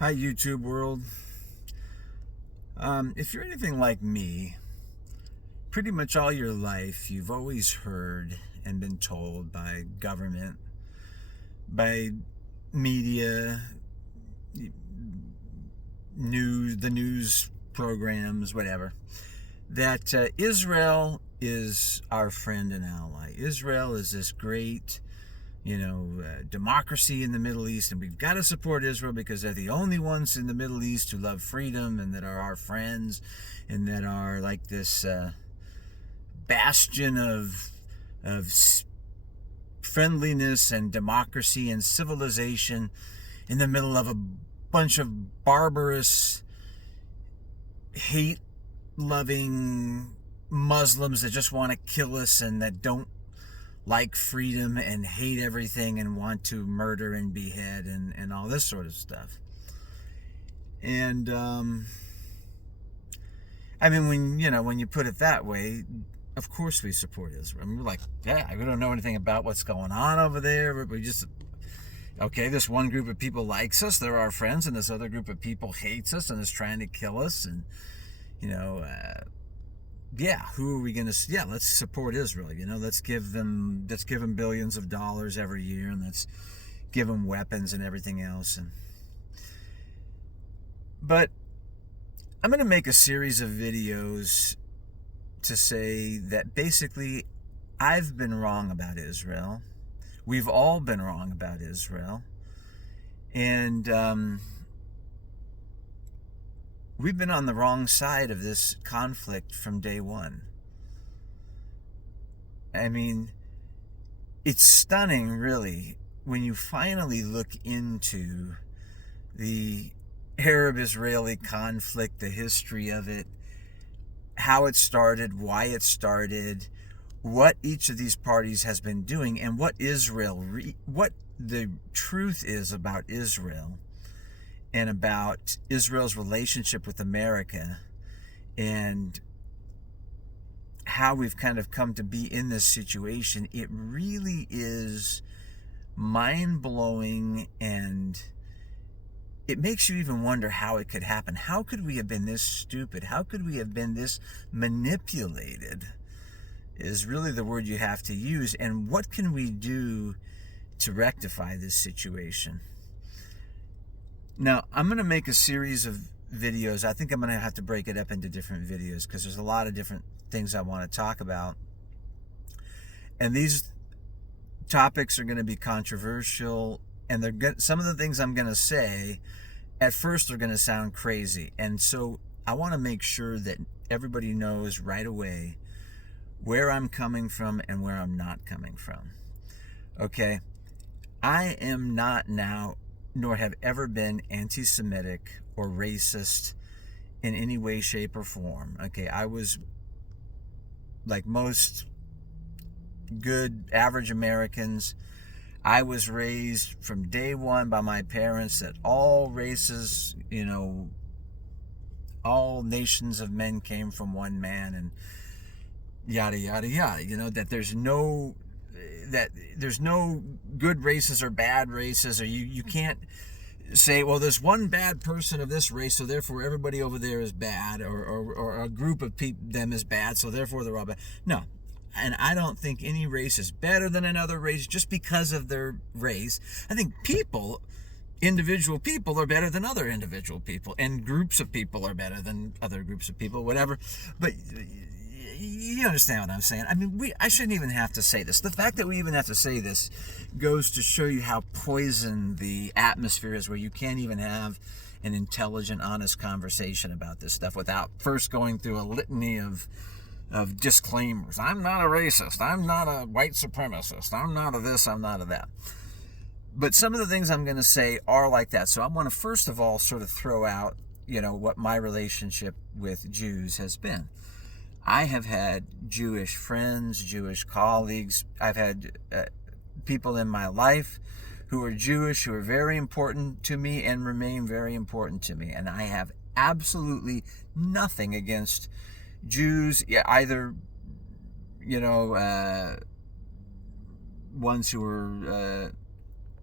Hi, YouTube world. If you're anything like me, pretty much all your life you've always heard and been told by government, by media, the news programs, whatever, that Israel is our friend and ally. Israel is this great democracy in the Middle East, and we've got to support Israel because they're the only ones in the Middle East who love freedom and that are our friends and that are like this bastion of friendliness and democracy and civilization in the middle of a bunch of barbarous, hate-loving Muslims that just want to kill us and that don't like freedom and hate everything and want to murder and behead and all this sort of stuff. And I mean, when you put it that way, of course we support Israel. I mean, we're like, yeah, we don't know anything about what's going on over there, but we just, okay, this one group of people likes us, they're our friends, and this other group of people hates us and is trying to kill us. And yeah, who are we going to? Yeah, let's support Israel. Let's give them billions of dollars every year, and let's give them weapons and everything else. But I'm going to make a series of videos to say that basically I've been wrong about Israel. We've all been wrong about Israel, and we've been on the wrong side of this conflict from day one. I mean, it's stunning, really, when you finally look into the Arab-Israeli conflict, the history of it, how it started, why it started, what each of these parties has been doing, and what what the truth is about Israel and about Israel's relationship with America and how we've kind of come to be in this situation. It really is mind-blowing, and it makes you even wonder how it could happen. How could we have been this stupid? How could we have been this manipulated is really the word you have to use. And what can we do to rectify this situation? Now, I'm going to make a series of videos. I think I'm going to have to break it up into different videos because there's a lot of different things I want to talk about. And these topics are going to be controversial, and some of the things I'm going to say at first are going to sound crazy. And so I want to make sure that everybody knows right away where I'm coming from and where I'm not coming from. Okay? I am not now, nor have ever been, anti-Semitic or racist in any way, shape, or form. Okay, I was, like most good average Americans, I was raised from day one by my parents that all races, all nations of men came from one man, and yada yada yada. That there's no good races or bad races, or you can't say, well, there's one bad person of this race, so therefore everybody over there is bad, or a group of them is bad, so therefore they're all bad. No. And I don't think any race is better than another race just because of their race. I think individual people are better than other individual people, and groups of people are better than other groups of people, whatever. But you understand what I'm saying. I mean, I shouldn't even have to say this. The fact that we even have to say this goes to show you how poisoned the atmosphere is, where you can't even have an intelligent, honest conversation about this stuff without first going through a litany of disclaimers. I'm not a racist. I'm not a white supremacist. I'm not a this. I'm not a that. But some of the things I'm going to say are like that. So I want to first of all sort of throw out, what my relationship with Jews has been. I have had Jewish friends, Jewish colleagues. I've had people in my life who are Jewish, who are very important to me and remain very important to me. And I have absolutely nothing against Jews, either, ones who are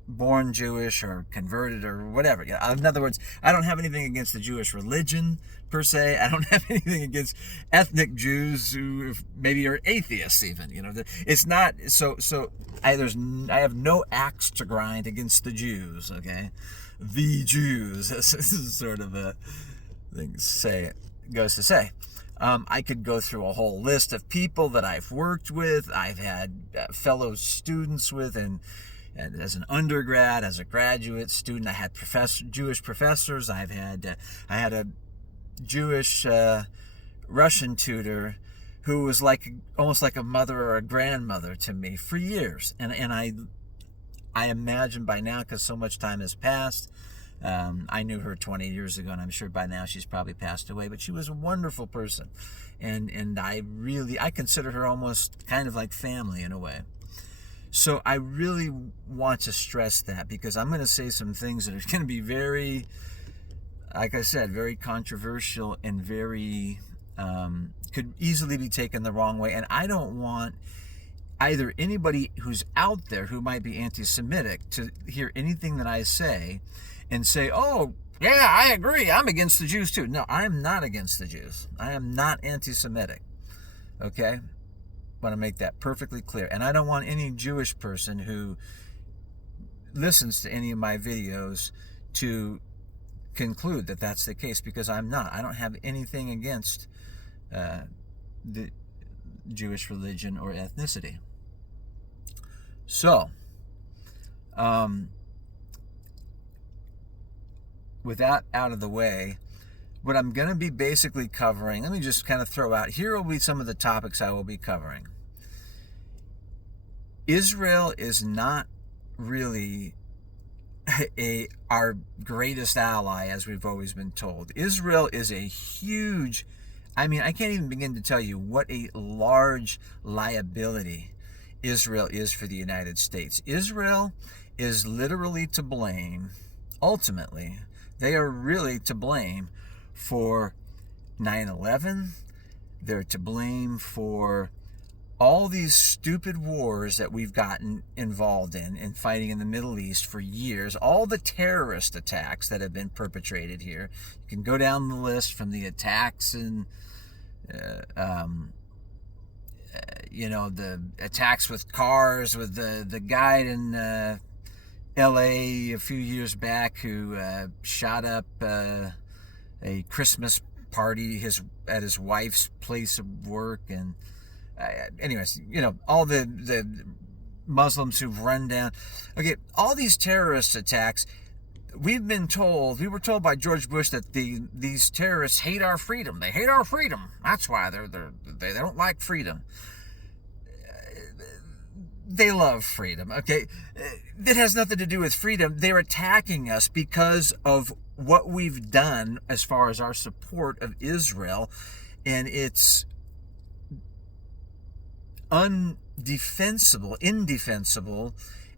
born Jewish or converted or whatever. In other words, I don't have anything against the Jewish religion per se. I don't have anything against ethnic Jews who maybe are atheists even. It's not so. I have no axe to grind against the Jews. Okay, the Jews. This is sort of a thing goes to say. I could go through a whole list of people that I've worked with, I've had fellow students with, and as an undergrad, as a graduate student, I had Jewish professors. I had a Jewish Russian tutor who was almost like a mother or a grandmother to me for years. And I imagine by now, because so much time has passed, I knew her 20 years ago, and I'm sure by now she's probably passed away, but she was a wonderful person. And I consider her almost kind of like family in a way. So I really want to stress that, because I'm going to say some things that are going to be very, like I said, very controversial and very, could easily be taken the wrong way. And I don't want either anybody who's out there who might be anti-Semitic to hear anything that I say and say, oh, yeah, I agree, I'm against the Jews too. No, I'm not against the Jews. I am not anti-Semitic. Okay? I want to make that perfectly clear. And I don't want any Jewish person who listens to any of my videos to conclude that that's the case, because I'm not. I don't have anything against the Jewish religion or ethnicity. So, with that out of the way, what I'm going to be basically covering, let me just kind of throw out, here will be some of the topics I will be covering. Israel is not really our greatest ally, as we've always been told. Israel is a huge, I can't even begin to tell you what a large liability Israel is for the United States. Israel is literally to blame, ultimately, they are really to blame for 9/11. They're to blame for all these stupid wars that we've gotten involved in fighting in the Middle East for years, all the terrorist attacks that have been perpetrated here. You can go down the list from the attacks in, the attacks with cars, with the guy in LA a few years back who shot up a Christmas party at his wife's place of work, and anyways, all the Muslims who've run down. Okay, all these terrorist attacks. We were told by George Bush that these terrorists hate our freedom. They hate our freedom. That's why they don't like freedom. They love freedom, okay? That has nothing to do with freedom. They're attacking us because of what we've done as far as our support of Israel and its indefensible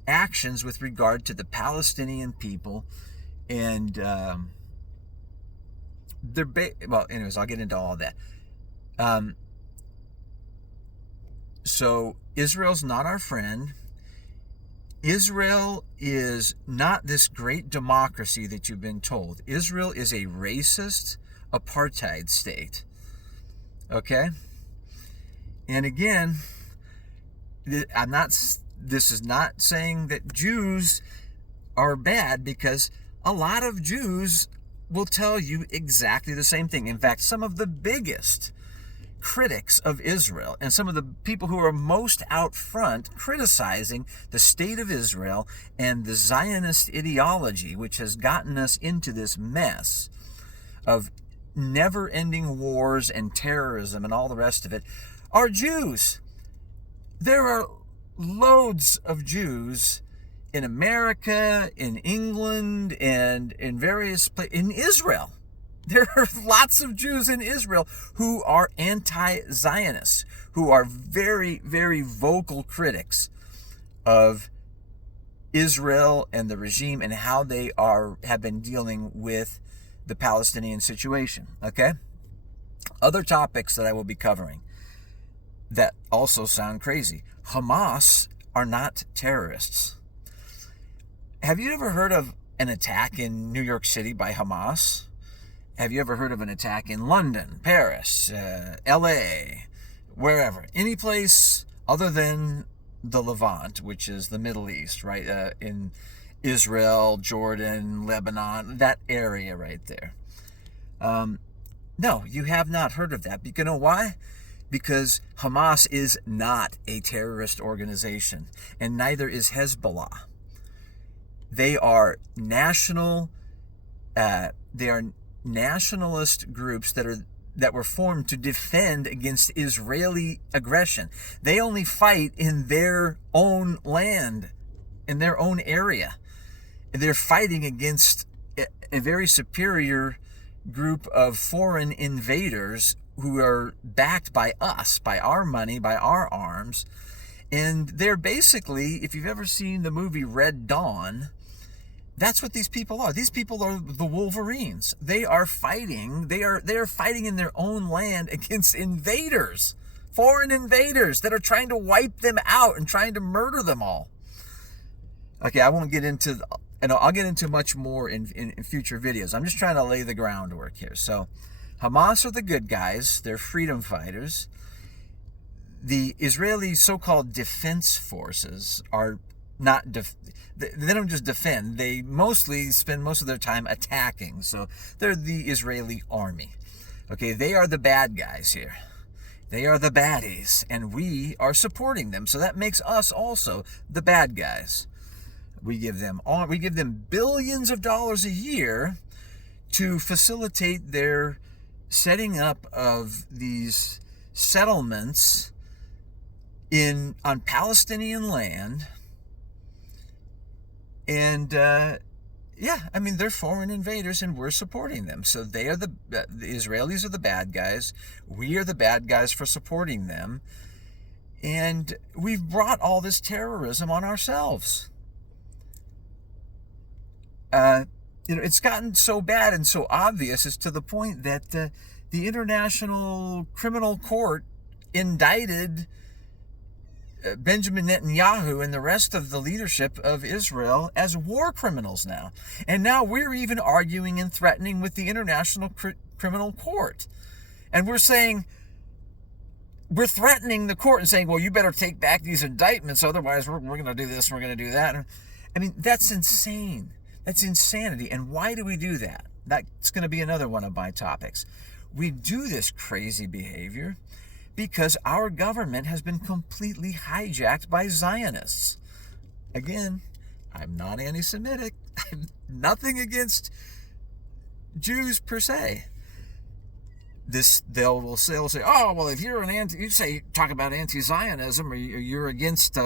actions with regard to the Palestinian people. And anyways, I'll get into all of that. So Israel's not our friend. Israel is not this great democracy that you've been told. Israel is a racist apartheid state. Okay? And again, this is not saying that Jews are bad, because a lot of Jews will tell you exactly the same thing. In fact, some of the biggest critics of Israel and some of the people who are most out front criticizing the state of Israel and the Zionist ideology, which has gotten us into this mess of never-ending wars and terrorism and all the rest of it, are Jews. There are loads of Jews in America, in England, and in various places, in Israel. There are lots of Jews in Israel who are anti-Zionists, who are very, very vocal critics of Israel and the regime and how they have been dealing with the Palestinian situation. Okay? Other topics that I will be covering that also sound crazy. Hamas are not terrorists. Have you ever heard of an attack in New York City by Hamas? Have you ever heard of an attack in London, Paris, LA, wherever? Any place other than the Levant, which is the Middle East, right? In Israel, Jordan, Lebanon, that area right there. No, you have not heard of that. You know why? Because Hamas is not a terrorist organization, and neither is Hezbollah. They are nationalist groups that were formed to defend against Israeli aggression. They only fight in their own land, in their own area. They're fighting against a very superior group of foreign invaders who are backed by us, by our money, by our arms. And they're basically, if you've ever seen the movie Red Dawn, that's what these people are. These people are the Wolverines. They are fighting. They are fighting in their own land against invaders, foreign invaders that are trying to wipe them out and trying to murder them all. Okay, I won't get into, and I'll get into much more in future videos. I'm just trying to lay the groundwork here. So, Hamas are the good guys. They're freedom fighters. The Israeli so-called defense forces are not they don't just defend. They mostly spend most of their time attacking. So they're the Israeli army. Okay, they are the bad guys here. They are the baddies, and we are supporting them. So that makes us also the bad guys. We give them billions of dollars a year to facilitate their setting up of these settlements on Palestinian land. And they're foreign invaders, and we're supporting them. So they are the Israelis are the bad guys. We are the bad guys for supporting them. And we've brought all this terrorism on ourselves. It's gotten so bad and so obvious, it's to the point that the International Criminal Court indicted Benjamin Netanyahu and the rest of the leadership of Israel as war criminals now. And now we're even arguing and threatening with the International Criminal Court. And we're threatening the court and saying, well, you better take back these indictments, otherwise we're going to do this and we're going to do that. I mean, that's insane. That's insanity. And why do we do that? That's going to be another one of my topics. We do this crazy behavior because our government has been completely hijacked by Zionists. Again, I'm not anti-Semitic. I'm nothing against Jews per se. They'll say, oh, well, if you're talk about anti-Zionism, or you're against,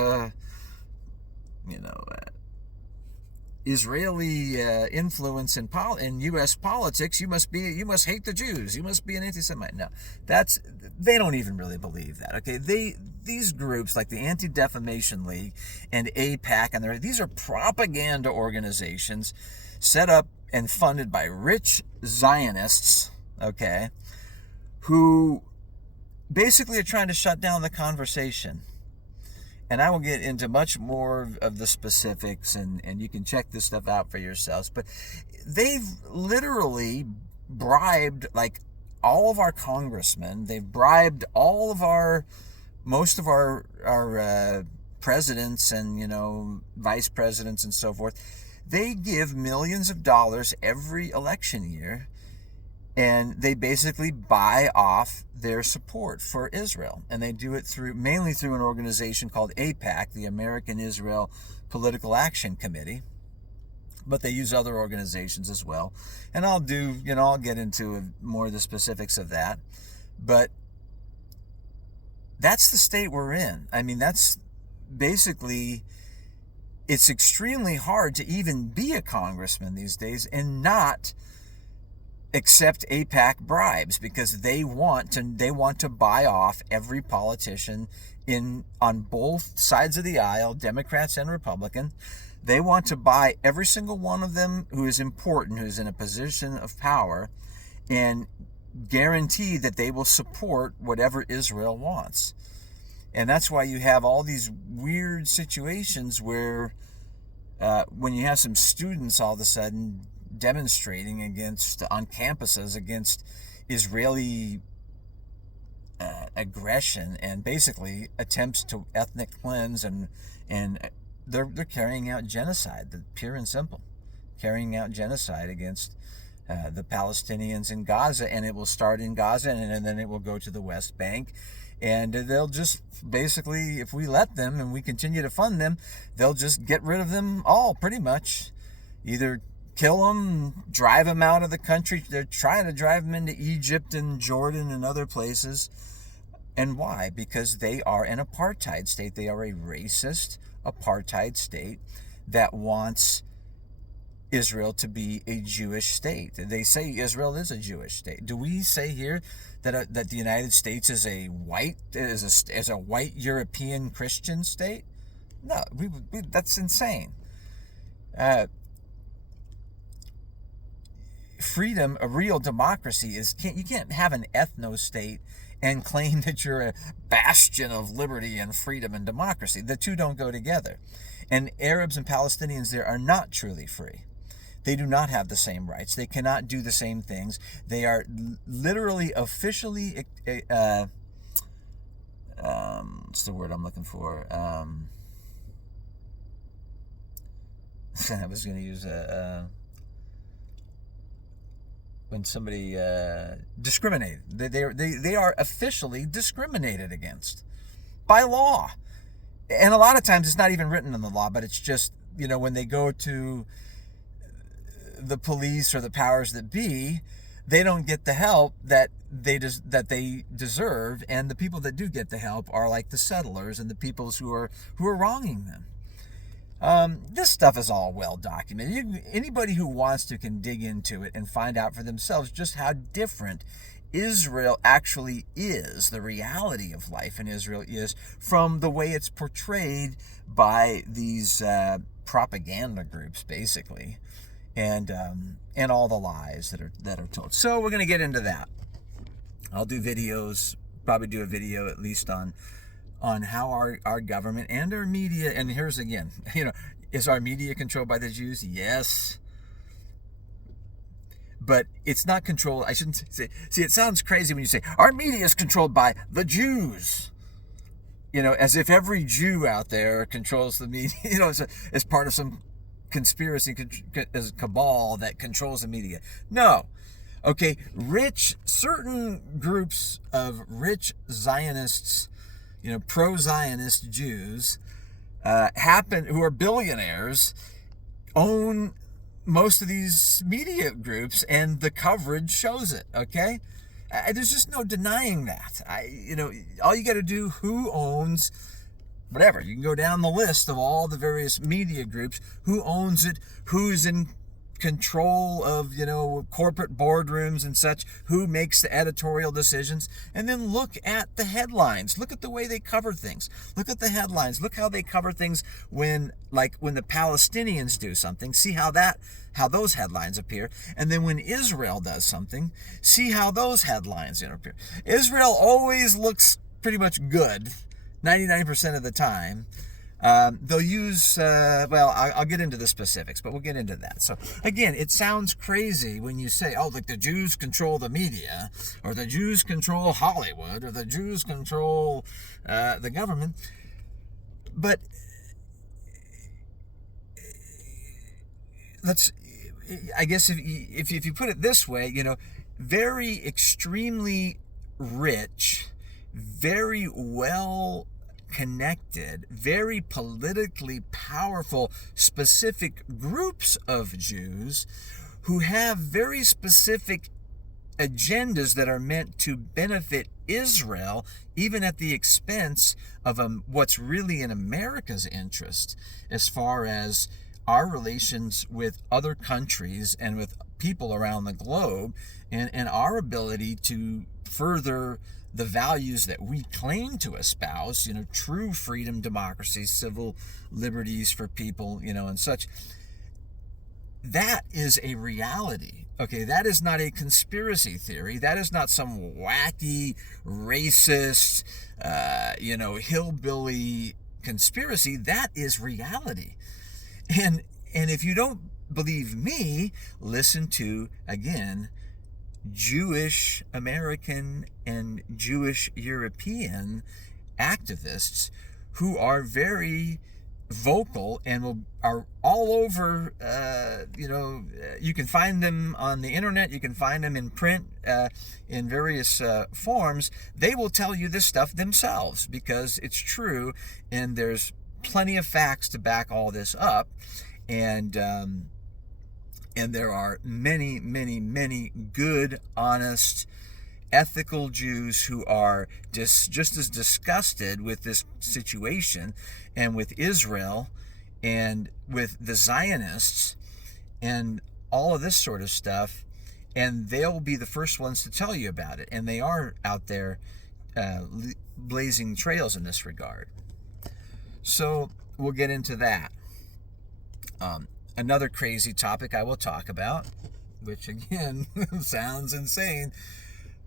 Israeli influence in U.S. politics, you must hate the Jews. You must be an anti-Semite. No, they don't even really believe that. Okay, these groups like the Anti-Defamation League and AIPAC, and these are propaganda organizations set up and funded by rich Zionists. Okay, who basically are trying to shut down the conversation. And I will get into much more of the specifics, and you can check this stuff out for yourselves. But they've literally bribed all of our congressmen. They've bribed most of our presidents and vice presidents and so forth. They give millions of dollars every election year, and they basically buy off their support for Israel. And they do it mainly through an organization called AIPAC, the American Israel Political Action Committee. But they use other organizations as well. And I'll get into more of the specifics of that. But that's the state we're in. I mean, that's basically, it's extremely hard to even be a congressman these days and not accept AIPAC bribes, because they want to buy off every politician on both sides of the aisle, Democrats and Republican. They want to buy every single one of them who is important, who's in a position of power, and guarantee that they will support whatever Israel wants. And that's why you have all these weird situations where when you have some students all of a sudden demonstrating on campuses against Israeli aggression and basically attempts to ethnic cleanse, and they're carrying out genocide, pure and simple, carrying out genocide against the Palestinians in Gaza, and it will start in Gaza, and then it will go to the West Bank, and they'll just basically, if we let them and we continue to fund them, they'll just get rid of them all, pretty much. Either kill them, drive them out of the country. They're trying to drive them into Egypt and Jordan and other places. And why? Because they are an apartheid state. They are a racist apartheid state that wants Israel to be a Jewish state. They say Israel is a Jewish state. Do we say here that the United States is a white European Christian state? No, that's insane. Freedom, a real democracy, you can't have an ethno-state and claim that you're a bastion of liberty and freedom and democracy. The two don't go together. And Arabs and Palestinians there are not truly free. They do not have the same rights. They cannot do the same things. They are literally, officially, what's the word I'm looking for? I was going to use when somebody discriminated. They are officially discriminated against by law. And a lot of times it's not even written in the law, but it's just, when they go to the police or the powers that be, they don't get the help that they deserve, and the people that do get the help are like the settlers and the peoples who are wronging them. This stuff is all well documented. Anybody who wants to can dig into it and find out for themselves just how different Israel actually is, the reality of life in Israel is, from the way it's portrayed by these propaganda groups, basically, and all the lies that are told. So we're going to get into that. I'll do videos, probably do a video at least on how our government and our media, and here's again, is our media controlled by the Jews? Yes. But it's not controlled. I shouldn't say, it sounds crazy when you say, our media is controlled by the Jews. As if every Jew out there controls the media, as part of some conspiracy, as cabal that controls the media. No. Okay, certain groups of rich Zionists, pro-Zionist Jews, who are billionaires, own most of these media groups, and the coverage shows it. Okay, there's just no denying that. All you got to do, who owns whatever, you can go down the list of all the various media groups, who owns it, who's in control of, corporate boardrooms and such, who makes the editorial decisions, and then look at the headlines. Look at the way they cover things. Look at the headlines. Look how they cover things when the Palestinians do something. See how those headlines appear. And then when Israel does something, see how those headlines appear. Israel always looks pretty much good 99% of the time. They'll use, I'll get into the specifics, but we'll get into that. So again, it sounds crazy when you say, the Jews control the media, or the Jews control Hollywood, or the Jews control the government. But I guess if you put it this way, very extremely rich, very well connected, very politically powerful, specific groups of Jews who have very specific agendas that are meant to benefit Israel, even at the expense of what's really in America's interest as far as our relations with other countries and with people around the globe, and our ability to further the values that we claim to espouse, true freedom, democracy, civil liberties for people, and such. That is a reality. Okay, that is not a conspiracy theory. That is not some wacky, racist, hillbilly conspiracy. That is reality. And if you don't believe me, listen to, again, Jewish American and Jewish European activists who are very vocal and are all over. You can find them on the internet, you can find them in print, in various forms. They will tell you this stuff themselves because it's true, and there's plenty of facts to back all this up. And there are many, many, many good, honest, ethical Jews who are just as disgusted with this situation and with Israel and with the Zionists and all of this sort of stuff, and they'll be the first ones to tell you about it. And they are out there blazing trails in this regard. So we'll get into that. Another crazy topic I will talk about, which again sounds insane.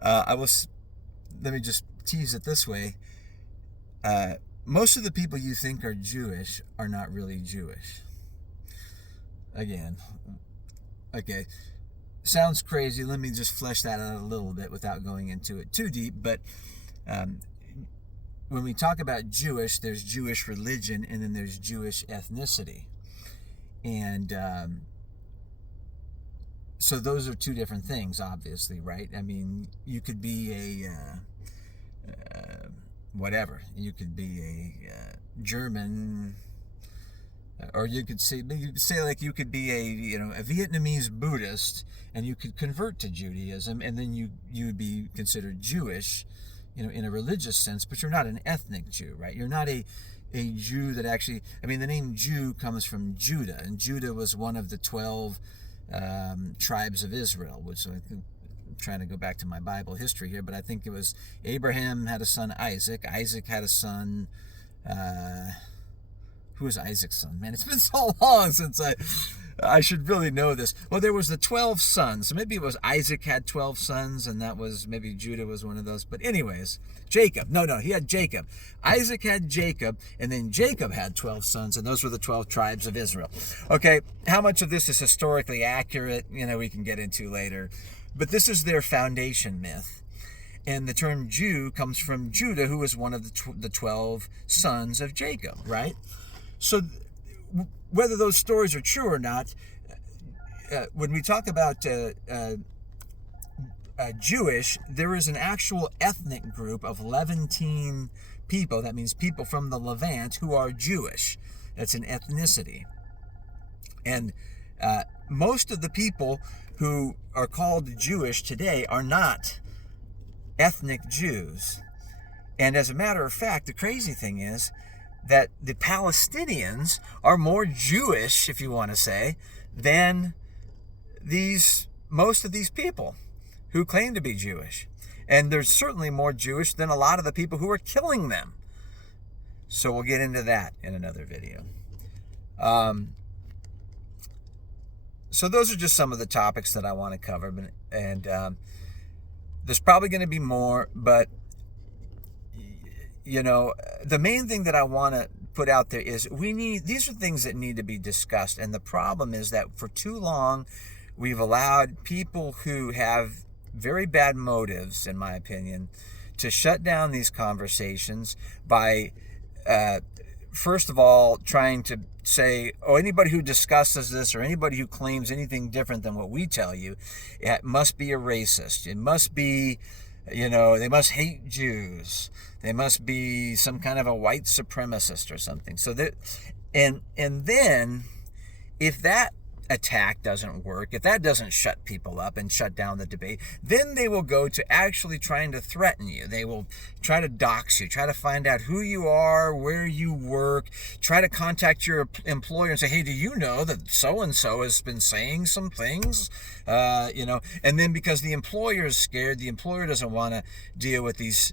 Let me just tease it this way. Most of the people you think are Jewish are not really Jewish. Again, okay, sounds crazy. Let me just flesh that out a little bit without going into it too deep. But when we talk about Jewish, there's Jewish religion and then there's Jewish ethnicity. And so those are two different things, obviously, right? I mean, you could be a whatever. You could be a German, or you could say like you could be a Vietnamese Buddhist, and you could convert to Judaism, and then you would be considered Jewish, in a religious sense, but you're not an ethnic Jew, right? You're not a Jew that actually, the name Jew comes from Judah, and Judah was one of the 12 tribes of Israel, which I'm trying to go back to my Bible history here, but I think it was Abraham had a son Isaac. Isaac had a son, who was Isaac's son? Man, it's been so long since I should really know this. Well, there was the 12 sons. So maybe it was Isaac had 12 sons, and that was, maybe Judah was one of those. But anyways, Jacob. No, he had Jacob. Isaac had Jacob, and then Jacob had 12 sons, and those were the 12 tribes of Israel. Okay, how much of this is historically accurate, we can get into later. But this is their foundation myth. And the term Jew comes from Judah, who was one of the 12 sons of Jacob, right? So whether those stories are true or not, when we talk about Jewish, there is an actual ethnic group of Levantine people. That means people from the Levant who are Jewish. That's an ethnicity. And most of the people who are called Jewish today are not ethnic Jews. And as a matter of fact, the crazy thing is that the Palestinians are more Jewish, if you want to say, than most of these people who claim to be Jewish. And they're certainly more Jewish than a lot of the people who are killing them. So we'll get into that in another video. So those are just some of the topics that I want to cover. And there's probably going to be more, but the main thing that I want to put out there is these are things that need to be discussed. And the problem is that for too long, we've allowed people who have very bad motives, in my opinion, to shut down these conversations by, first of all, trying to say, anybody who discusses this or anybody who claims anything different than what we tell you, it must be a racist. It must be, they must hate Jews. They must be some kind of a white supremacist or something. So that, and then if that attack doesn't work, if that doesn't shut people up and shut down the debate, then they will go to actually trying to threaten you. They will try to dox you, try to find out who you are, where you work, try to contact your employer and say, hey, do you know that so-and-so has been saying some things? And then because the employer is scared, the employer doesn't want to deal with these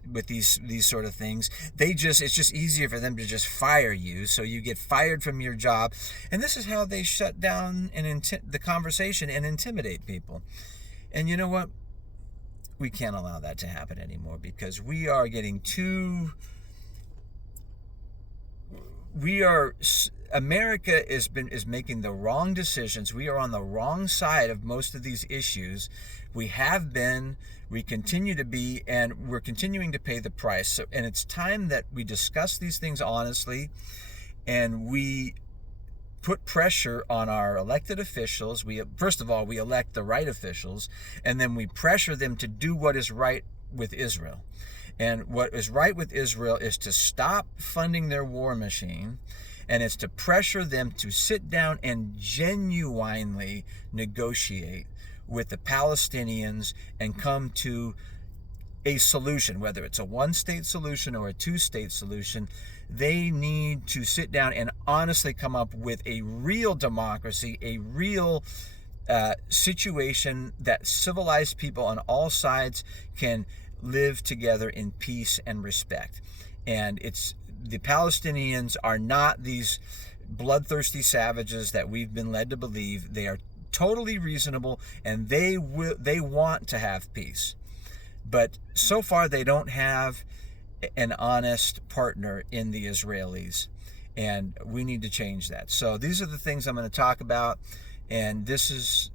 sort of things. It's just easier for them to just fire you. So you get fired from your job. And this is how they shut down the conversation and intimidate people. And you know what? We can't allow that to happen anymore, because we are getting America is making the wrong decisions. We are on the wrong side of most of these issues. We have been, we continue to be, and we're continuing to pay the price. So, and it's time that we discuss these things honestly, and we put pressure on our elected officials. First of all, we elect the right officials, and then we pressure them to do what is right with Israel. And what is right with Israel is to stop funding their war machine, and it's to pressure them to sit down and genuinely negotiate with the Palestinians and come to a solution, whether it's a one-state solution or a two-state solution. They need to sit down and honestly come up with a real democracy, a real situation that civilized people on all sides can live together in peace and respect. And the Palestinians are not these bloodthirsty savages that we've been led to believe. They are totally reasonable, and they want to have peace. But so far they don't have an honest partner in the Israelis, and we need to change that. So these are the things I'm going to talk about, and this is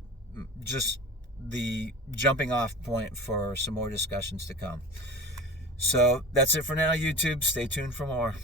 just the jumping off point for some more discussions to come. So that's it for now, YouTube. Stay tuned for more.